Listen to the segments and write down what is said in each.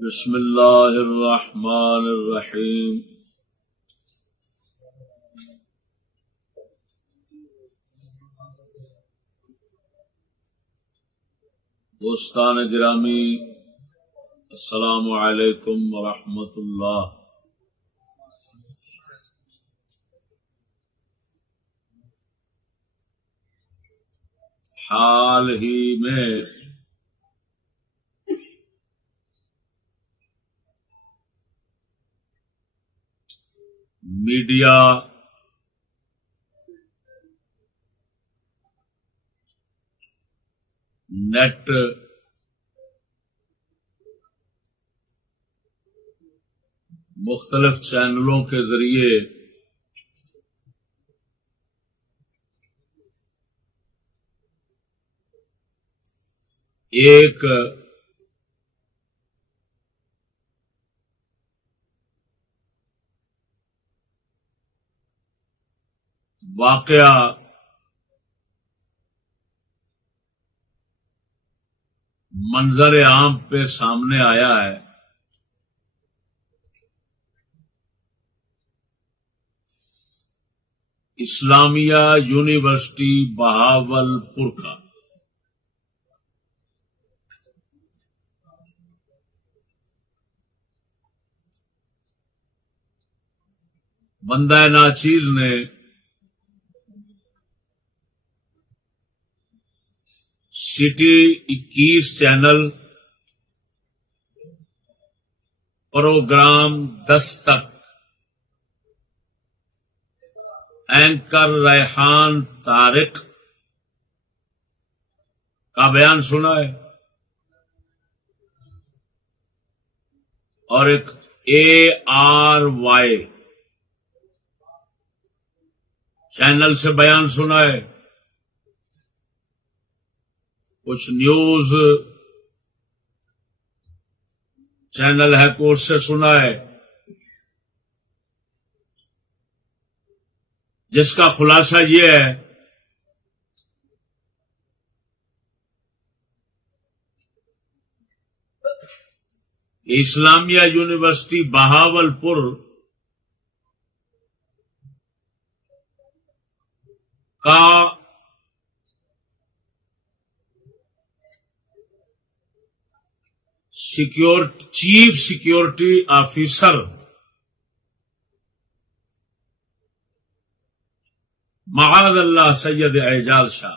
بسم اللہ الرحمن الرحیم دوستان گرامی السلام علیکم ورحمۃ اللہ۔ حال ہی میں میڈیا نیٹ مختلف چینلوں کے ذریعے ایک واقعہ منظر عام پہ سامنے آیا ہے۔ اسلامیہ یونیورسٹی بہاولپور کا بندہ ناچیز نے سٹی 21 چینل پروگرام 10 تک اینکر ریحان طارق کا بیان سنا ہے، اور ایک ARY چینل سے بیان سنا ہے، کچھ نیوز چینل ہے کوٹ سے سنا ہے، جس کا خلاصہ یہ ہے کہ اسلامیہ یونیورسٹی بہاولپور کا چیف سیکیورٹی آفیسر معاذ اللہ سید اعجاز شاہ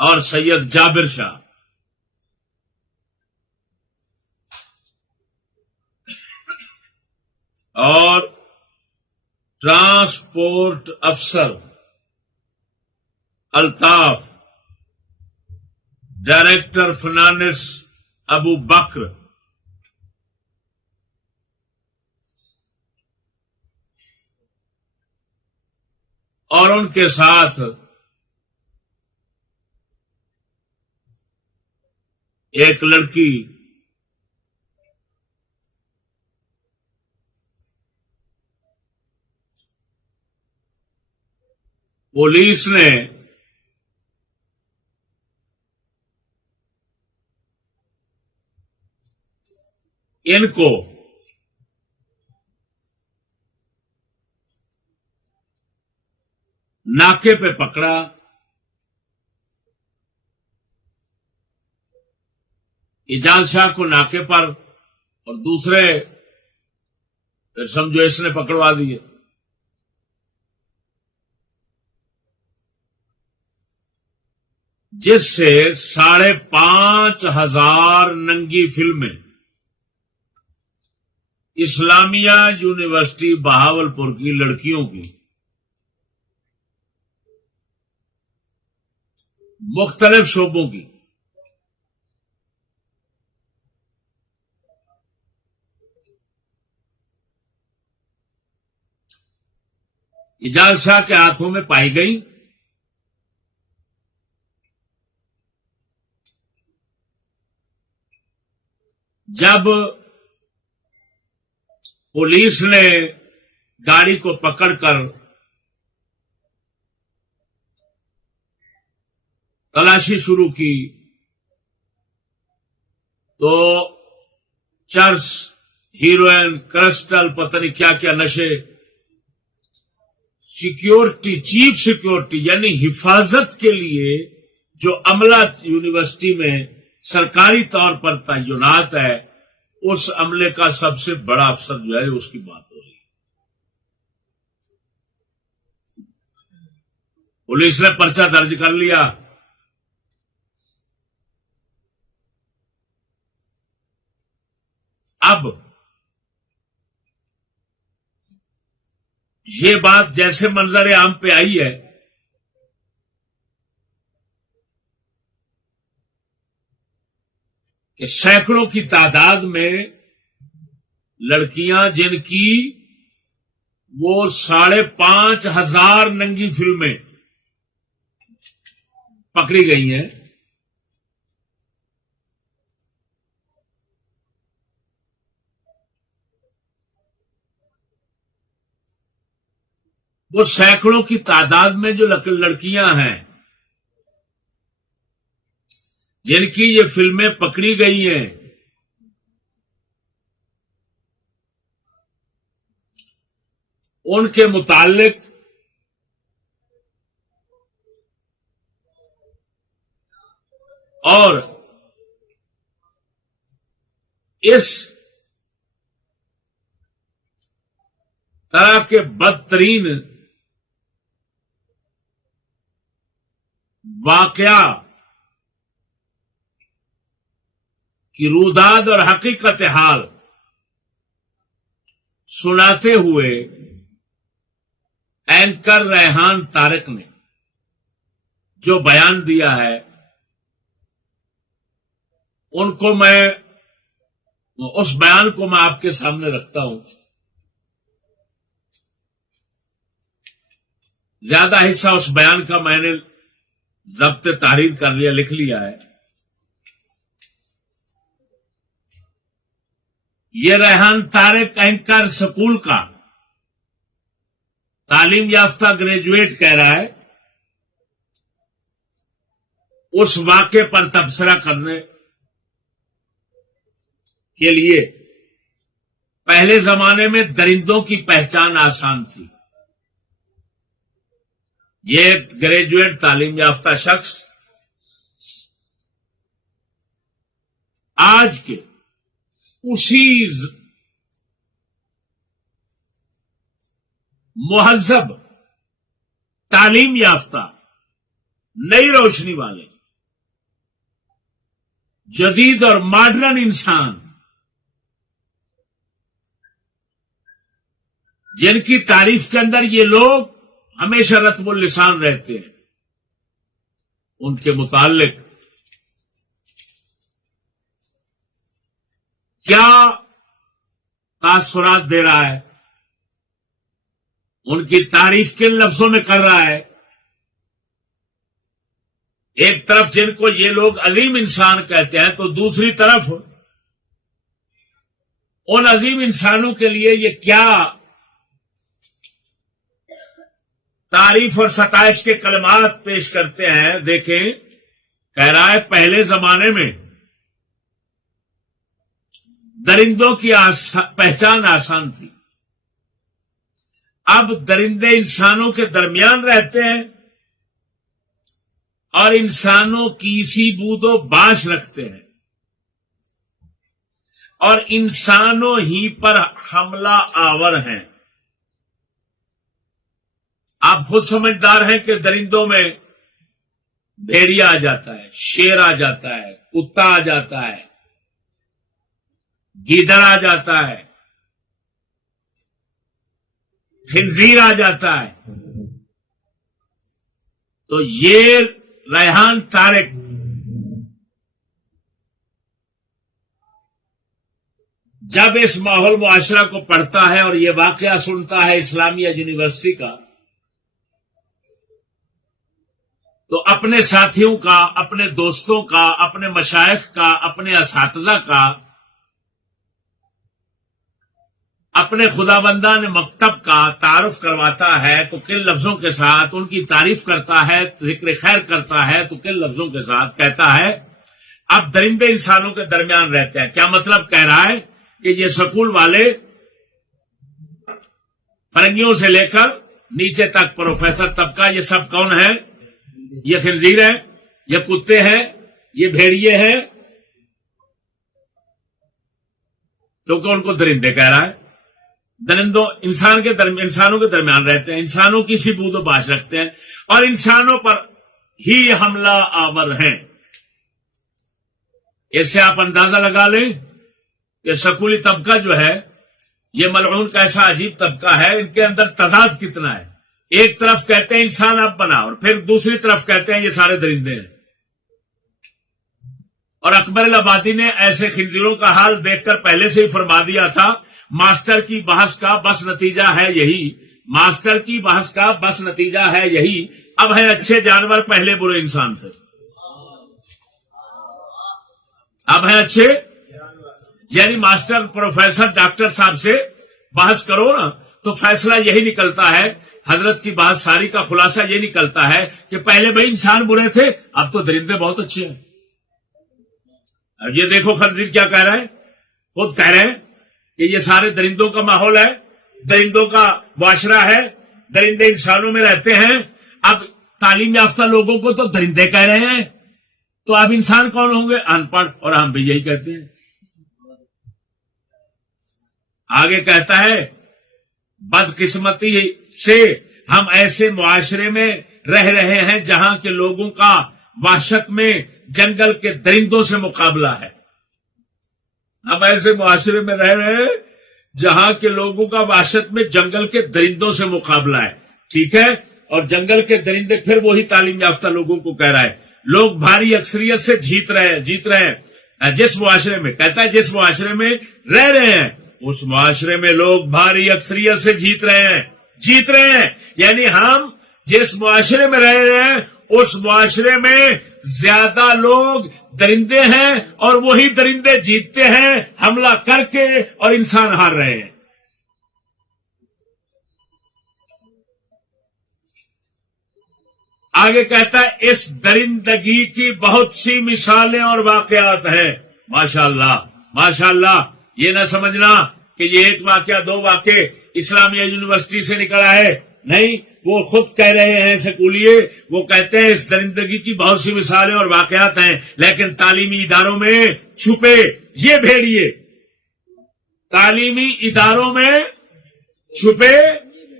اور سید جابر شاہ اور ٹرانسپورٹ افسر الطاف، ڈائریکٹر فنانس ابو بکر اور ان کے ساتھ ایک لڑکی پولیس نے ان کو ناکے پہ پکڑا، اعجاز شاہ کو ناکے پر، اور دوسرے پھر سمجھو اس نے پکڑوا دیے۔ جس سے 5,500 ننگی فلمیں اسلامیہ یونیورسٹی بہاولپور کی لڑکیوں کی مختلف شعبوں کی اعجاز شاہ کے ہاتھوں میں پائی گئی۔ جب پولیس نے گاڑی کو پکڑ کر تلاشی شروع کی تو چرس، ہیروئن، کرسٹل، پتہ نہیں کیا کیا نشے، سیکیورٹی، چیف سیکیورٹی یعنی حفاظت کے لیے جو عملہ یونیورسٹی میں سرکاری طور پر تعینات ہے، اس عملے کا سب سے بڑا افسر جو ہے اس کی بات ہو رہی ہے۔ پولیس نے پرچہ درج کر لیا۔ اب یہ بات جیسے منظر عام پہ آئی ہے کہ سینکڑوں کی تعداد میں لڑکیاں جن کی وہ 5,500 ننگی فلمیں پکڑی گئی ہیں، وہ سینکڑوں کی تعداد میں جو لڑکیاں ہیں جن کی یہ فلمیں پکڑی گئی ہیں، ان کے متعلق اور اس طرح کے بدترین واقعہ کی روداد اور حقیقت حال سناتے ہوئے اینکر ریحان طارق نے جو بیان دیا ہے، ان کو اس بیان کو میں آپ کے سامنے رکھتا ہوں۔ زیادہ حصہ اس بیان کا میں نے ضبط تحریر کر لیا، لکھ لیا ہے۔ یہ ریحان طارق اینکر سکول کا تعلیم یافتہ گریجویٹ کہہ رہا ہے، اس واقعے پر تبصرہ کرنے کے لیے پہلے زمانے میں درندوں کی پہچان آسان تھی۔ یہ گریجویٹ تعلیم یافتہ شخص آج کے اسی مہذب تعلیم یافتہ نئی روشنی والے جدید اور ماڈرن انسان جن کی تعریف کے اندر یہ لوگ ہمیشہ رطب اللسان رہتے ہیں، ان کے متعلق کیا تاثرات دے رہا ہے، ان کی تعریف کن لفظوں میں کر رہا ہے۔ ایک طرف جن کو یہ لوگ عظیم انسان کہتے ہیں تو دوسری طرف ان عظیم انسانوں کے لیے یہ کیا تعریف اور ستائش کے کلمات پیش کرتے ہیں۔ دیکھیں، کہہ رہا ہے پہلے زمانے میں درندوں کی پہچان آسان تھی، اب درندے انسانوں کے درمیان رہتے ہیں اور انسانوں کی سی بود و باش رکھتے ہیں اور انسانوں ہی پر حملہ آور ہیں۔ آپ خود سمجھدار ہیں کہ درندوں میں بھیڑیا آ جاتا ہے، شیر آ جاتا ہے، کتا آ جاتا ہے، گیدڑ آ جاتا ہے، خنزیر آ جاتا ہے۔ تو یہ ریحان طارق جب اس ماحول معاشرہ کو پڑھتا ہے اور یہ واقعہ سنتا ہے اسلامیہ یونیورسٹی کا، تو اپنے ساتھیوں کا، اپنے دوستوں کا، اپنے مشائخ کا، اپنے اساتذہ کا، اپنے خداوندان مکتب کا تعارف کرواتا ہے تو کن لفظوں کے ساتھ، ان کی تعریف کرتا ہے، ذکر خیر کرتا ہے تو کن لفظوں کے ساتھ، کہتا ہے اب درندے انسانوں کے درمیان رہتے ہیں. کیا مطلب کہہ رہا ہے کہ یہ سکول والے فرنگیوں سے لے کر نیچے تک پروفیسر طبقہ یہ سب کون ہے؟ یہ خنزیر ہے، یہ کتے ہیں، یہ بھیڑیے ہیں، کیونکہ ان کو درندے کہہ رہا ہے. درندوں انسانوں کے درمیان رہتے ہیں، انسانوں کی سی بود و باش رکھتے ہیں اور انسانوں پر ہی حملہ آور ہیں. اس سے آپ اندازہ لگا لیں کہ سکولی طبقہ جو ہے یہ ملعون کا ایسا عجیب طبقہ ہے، ان کے اندر تضاد کتنا ہے. ایک طرف کہتے ہیں انسان اب بنا اور پھر دوسری طرف کہتے ہیں یہ سارے درندے ہیں. اور اکبر الآبادی نے ایسے خنزیروں کا حال دیکھ کر پہلے سے ہی فرما دیا تھا، ماسٹر کی بحث کا بس نتیجہ ہے یہی، ماسٹر کی بحث کا بس نتیجہ ہے یہی، اب ہے اچھے جانور پہلے برے انسان سے. اب ہے اچھے یعنی ماسٹر پروفیسر ڈاکٹر صاحب سے بحث کرو نا تو فیصلہ یہی نکلتا ہے، حضرت کی بات ساری کا خلاصہ یہ نکلتا ہے کہ پہلے بھائی انسان برے تھے، اب تو درندے بہت اچھے ہیں. اب یہ دیکھو خنزیر کیا کہہ رہے ہیں، خود کہہ رہے ہیں کہ یہ سارے درندوں کا ماحول ہے، درندوں کا معاشرہ ہے، درندے انسانوں میں رہتے ہیں. اب تعلیم یافتہ لوگوں کو تو درندے کہہ رہے ہیں، تو اب انسان کون ہوں گے؟ ان پڑھ. اور ہم بھی یہی کہتے ہیں. آگے کہتا ہے بدقسمتی سے ہم ایسے معاشرے میں رہ رہے ہیں جہاں کے لوگوں کا وحشت میں جنگل کے درندوں سے مقابلہ ہے. ہم ایسے معاشرے میں رہ رہے ہیں جہاں کے لوگوں کا وحشت میں جنگل کے درندوں سے مقابلہ ہے. ٹھیک ہے، اور جنگل کے درندے پھر وہی تعلیم یافتہ لوگوں کو کہہ رہا ہے. لوگ بھاری اکثریت سے جیت رہے ہیں جس معاشرے میں، کہتا ہے جس معاشرے میں رہ رہے ہیں اس معاشرے میں لوگ بھاری اکثریت سے جیت رہے ہیں. یعنی ہم جس معاشرے میں رہ رہے ہیں اس معاشرے میں زیادہ لوگ درندے ہیں اور وہی درندے جیتتے ہیں حملہ کر کے اور انسان ہار رہے ہیں. آگے کہتا ہے اس درندگی کی بہت سی مثالیں اور واقعات ہیں. ماشاءاللہ ماشاءاللہ. یہ نہ سمجھنا کہ یہ ایک واقعہ دو واقع اسلامیہ یونیورسٹی سے نکلا ہے، نہیں، وہ خود کہہ رہے ہیں سکولیے، وہ کہتے ہیں اس درندگی کی بہت سی مثالیں اور واقعات ہیں، لیکن تعلیمی اداروں میں چھپے یہ بھیڑیے، تعلیمی اداروں میں چھپے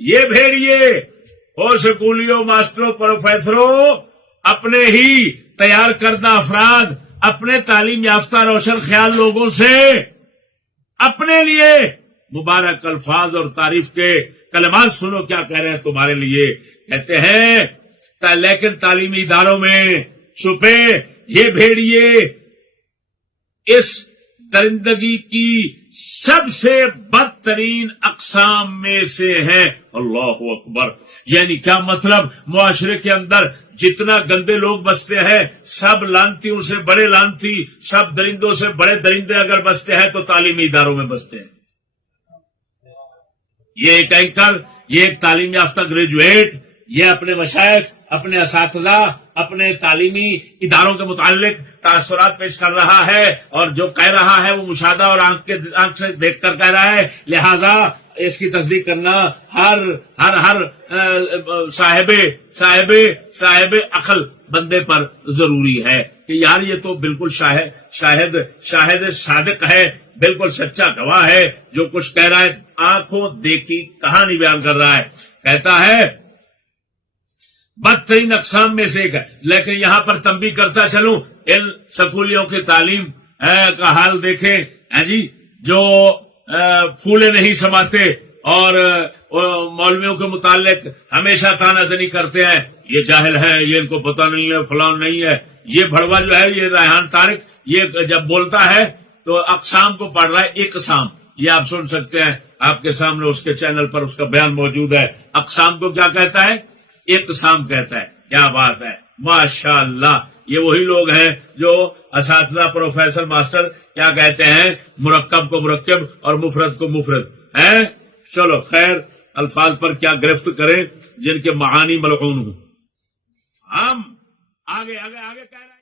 یہ بھیڑیے اور سکولیوں، ماسٹروں، پروفیسروں، اپنے ہی تیار کردہ افراد، اپنے تعلیم یافتہ روشن خیال لوگوں سے اپنے لیے مبارک الفاظ اور تعریف کے کلمات سنو کیا کہہ رہے ہیں تمہارے لیے. کہتے ہیں لیکن تعلیمی اداروں میں چھپے یہ بھیڑیے اس درندگی کی سب سے بدترین اقسام میں سے ہیں. اللہ اکبر. یعنی کیا مطلب؟ معاشرے کے اندر جتنا گندے لوگ بستے ہیں سب لانتیوں سے بڑے لانتی، سب درندوں سے بڑے درندے اگر بستے ہیں تو تعلیمی اداروں میں بستے ہیں. یہ ایک اینکر، یہ ایک تعلیم یافتہ گریجویٹ، یہ اپنے مشائخ، اپنے اساتذہ، اپنے تعلیمی اداروں کے متعلق تاثرات پیش کر رہا ہے اور جو کہہ رہا ہے وہ مشاہدہ اور آنکھ سے دیکھ کر کہہ رہا ہے. لہذا اس کی تصدیق کرنا ہر صاحب عقل بندے پر ضروری ہے کہ یار یہ تو بالکل شاہد صادق ہے، بالکل سچا گواہ ہے، جو کچھ کہہ رہا ہے آنکھوں دیکھی کہانی بیان کر رہا ہے. کہتا ہے بدترین اقسام میں سے ایک ہے. لیکن یہاں پر تنبیہ کرتا چلوں، ان سکولیوں کی تعلیم کا حال دیکھیں جی، جو پھولے نہیں سماتے اور مولویوں کے متعلق ہمیشہ تانا زنی کرتے ہیں، یہ جاہل ہے، یہ ان کو پتہ نہیں ہے، فلان نہیں ہے. یہ بھڑوا جو ہے، یہ ریحان طارق، یہ جب بولتا ہے تو اقسام کو پڑھ رہا ہے. اقسام یہ آپ سن سکتے ہیں، آپ کے سامنے اس کے چینل پر اس کا بیان موجود ہے. اقسام کو کیا کہتا ہے؟ اقسام کہتا ہے. کیا بات ہے، ماشاءاللہ. یہ وہی لوگ ہیں جو اساتذہ، پروفیسر، ماسٹر کیا کہتے ہیں، مرکب کو مرکب اور مفرد کو مفرد ہیں. چلو خیر، الفاظ پر کیا گرفت کریں جن کے معانی ملعون ہوں. ہم آگے کہہ رہے ہیں.